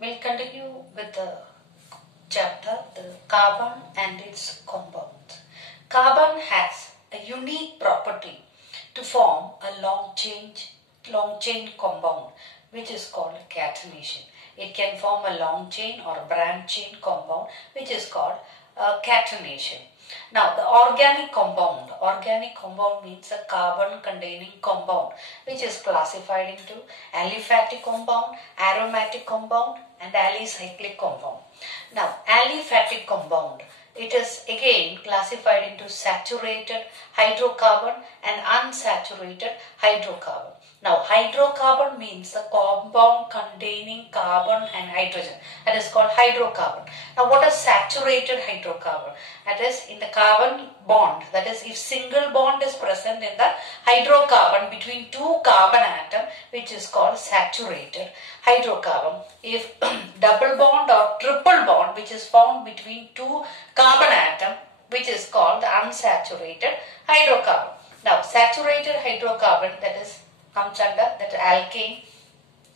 We'll continue with the chapter, the carbon and its compounds. Carbon has a unique property to form a long chain compound, which is called catenation. It can form a long chain or a branch chain compound, which is called catenation. Now, the organic compound means a carbon containing compound, which is classified into aliphatic compound, aromatic compound and alicyclic compound. Now, aliphatic compound, it is again classified into saturated hydrocarbon and unsaturated hydrocarbon. Now, hydrocarbon means a compound containing carbon and hydrogen. That is called hydrocarbon. Now, what is saturated hydrocarbon? That is in the carbon bond. That is if single bond is present in the hydrocarbon between two carbon atom, which is called saturated hydrocarbon. If double bond or triple bond, which is found between two carbon atom, which is called the unsaturated hydrocarbon. Now, saturated hydrocarbon, that is comes under that alkane,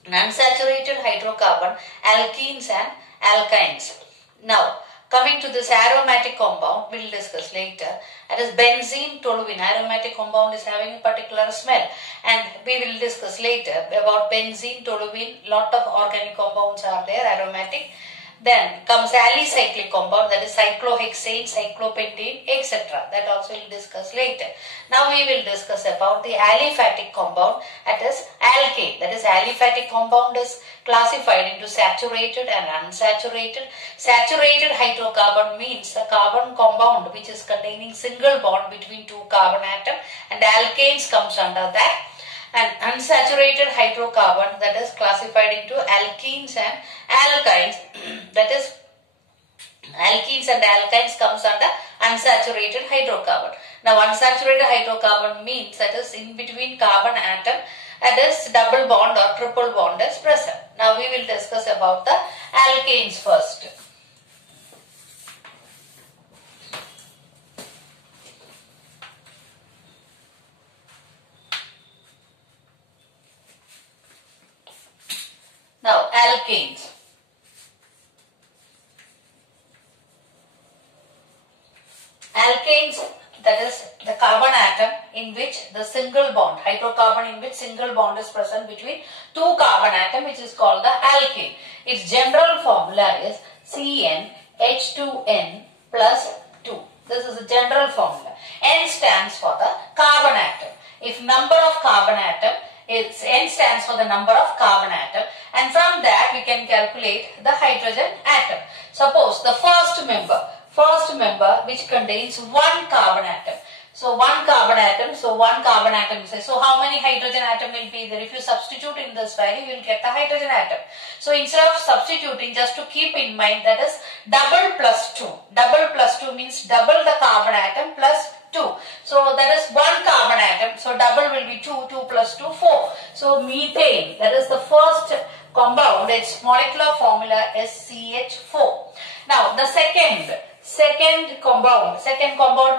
unsaturated hydrocarbon, alkenes and alkynes. Now, coming to this aromatic compound, we will discuss later. That is benzene, toluene. Aromatic compound is having a particular smell, and we will discuss later about benzene, toluene. Lot of organic compounds are there, aromatic. Then comes alicyclic compound, that is cyclohexane, cyclopentane, etc. That also we will discuss later. Now we will discuss about the aliphatic compound, that is alkane. That is aliphatic compound is classified into saturated and unsaturated. Saturated hydrocarbon means a carbon compound which is containing single bond between two carbon atom, and alkanes comes under that. And unsaturated hydrocarbon, that is classified into alkenes and alkynes. That is alkenes and alkynes comes under unsaturated hydrocarbon. Now, unsaturated hydrocarbon means that is in between carbon atom, that is double bond or triple bond is present. Now, we will discuss about the alkanes first. Now, alkanes. Alkanes, that is the carbon atom in which the single bond, hydrocarbon in which single bond is present between two carbon atom, which is called the alkane. Its general formula is CnH2n plus 2. This is the general formula. N stands for the carbon atom. If number of carbon atom, N stands for the number of carbon atom, and from that we can calculate the hydrogen atom. Suppose the first member which contains one carbon atom. So one carbon atom, so how many hydrogen atom will be there? If you substitute in this value, you will get the hydrogen atom. So instead of substituting, just to keep in mind, that is double plus 2. Double plus 2 means double the carbon atom plus 2. So that is one carbon atom. So double will be 2. 2 plus 2, 4. So methane, that is the first compound. Its molecular formula is CH4. Now the second compound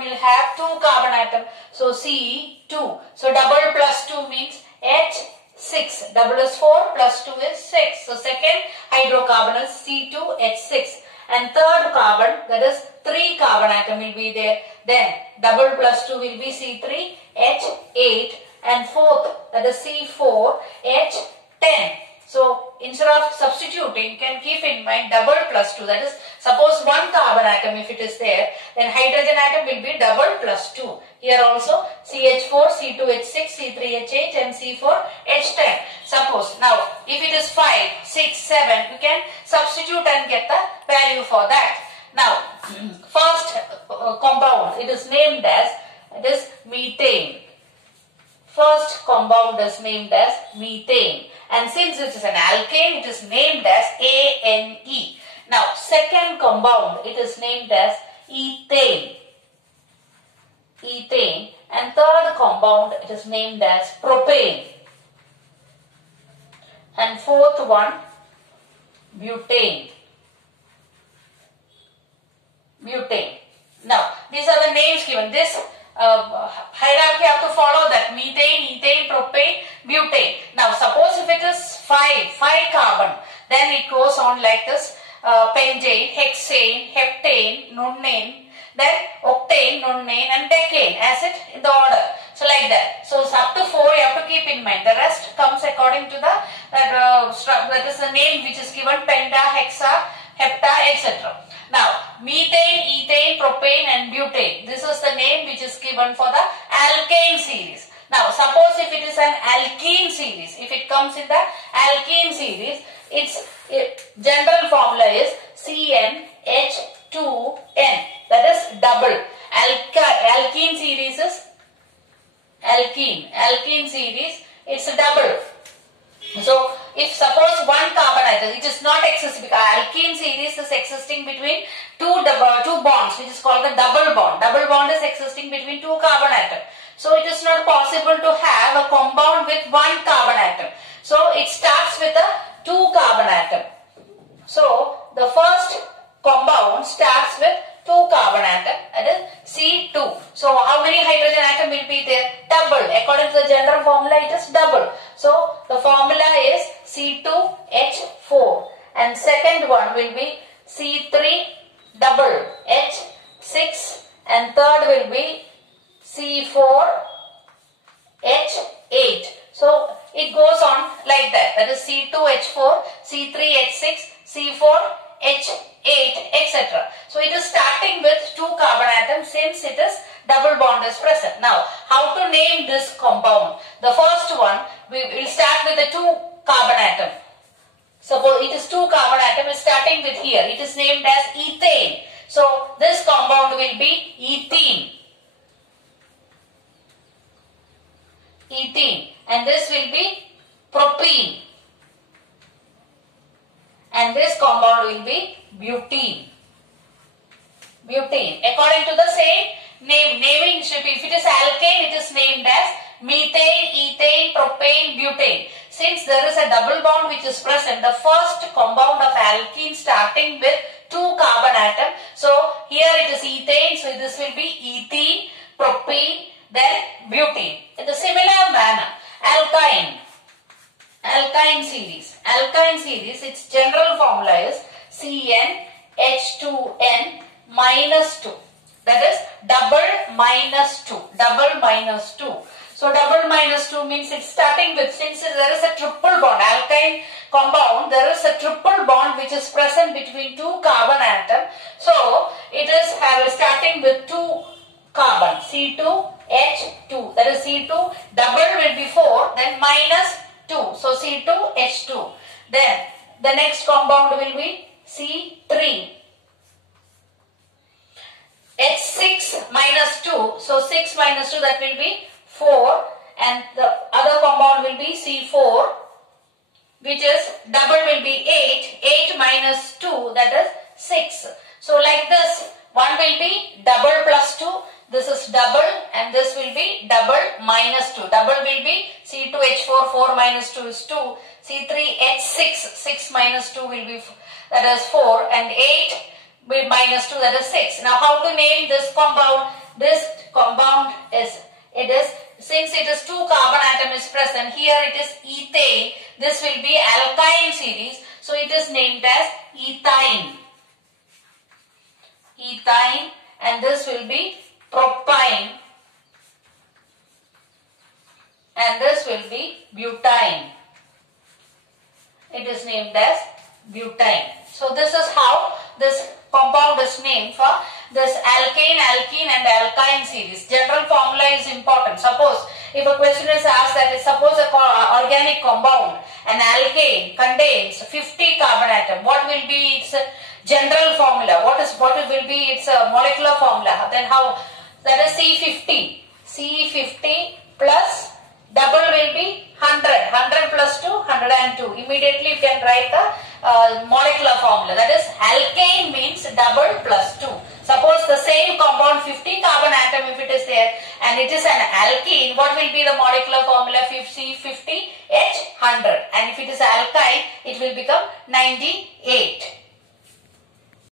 will have two carbon atom. So Ce2. So double plus 2 means H6. Double is 4 plus 2 is 6. So second hydrocarbon is C2H6. And third carbon, that is 3 carbon atom will be there. Then double plus 2 will be C3H8, and fourth, that is C4H10. So instead of substituting, you can keep in mind double plus 2. That is, suppose one carbon atom if it is there, then hydrogen atom will be double plus 2. Here also CH4, C2H6, C3H8 and C4H10. Suppose now if it is 5, 6, 7, you can substitute and get the value for that. Now first compound, it is named as, it is methane. First compound is named as methane, and since it is an alkane, it is named as ANE. Now second compound, it is named as ethane. And third compound, it is named as propane. And fourth one, butane. Now these are the names given. This hierarchy you have to follow that: methane, ethane, propane, butane. Now suppose if it is 5 carbon, Then it goes on like this, pentane, hexane, heptane, nonane, then octane, nonane and decane, as it in the order. So like that. So up to 4 you have to keep in mind. The rest comes according to the that is the name which is given, penta, hexa, hepta, etc. Now methane, ethane, propane and butane. This is the name which is given for the alkane series. Now suppose if it is an alkene series, if it comes in the alkene series, its general formula is CnH2n, that is double. Alkene series is alkene series, it's a double. So if suppose one carbon atom, it is not existing because alkene series is existing between two bonds, which is called the double bond. Double bond is existing between two carbon atoms. So it is not possible to have a compound with one carbon atom. So it starts with a 2 carbon atom. So the first compound starts with 2 carbon atom, that is C2. So how many hydrogen atom will be there? Double. According to the general formula, it is double. So the formula is C2H4 and second one will be C3 double H6 and third will be C4H8. So it goes on like that. That is C2H4, C3H6, C4H8, etc. So it is starting with 2 carbon atoms since it is double bond is present. Now how to name this compound? The first one we will start with the 2 carbon atom. Suppose it is 2 carbon atom is starting with here. It is named as ethane. So this compound will be ethene. And this will be propene. And this compound will be butene. According to the same naming should be, if it is alkane, it is named as methane, ethane, propane, butane. Since there is a double bond which is present, the first compound of alkene starting with 2 carbon atom. So here it is ethane, so this will be ethene, propene, then butene. In the similar manner, alkyne series, its general formula is CnH2n minus 2. That is double minus 2. So double minus 2 means it's starting with, since there is a triple bond, alkyne compound, there is a triple bond which is present between 2 carbon atoms. So it is starting with 2 carbon, C2H2, that is C2, double will be 4, then minus 2, so C2H2. Then the next compound will be C3, H6 minus 2, so 6 minus 2, that will be 4, and the other compound will be C4, which is double will be 8, 8 minus 2, that is 6. So like this, one will be double plus 2, this is double, and this will be double minus 2. Double will be C2H4, 4 minus 2 is 2, C3H6, 6 minus 2 will be, that is 4, and 8 will minus 2, that is 6. Now how to name this compound? This compound is, since it is 2 carbon atom is present, here it is ethane, this will be alkyne series, so it is named as ethyne, and this will be propyne, and this will be butyne. It is named as butyne. So this is how this compound is named for this alkane, alkene and alkyne series. General formula is important. Suppose if a question is asked that suppose an organic compound, an alkane contains 50 carbon atom, what will be its general formula? What will be its molecular formula? Then how? That is C50. C50 plus double will be 100. 100 plus 2, 102. Immediately you can write the molecular formula. That is alkane means double plus 2. Suppose the same compound 50 carbon atom if it is there and it is an alkene, what will be the molecular formula? C50H100, and if it is alkyne it will become 98.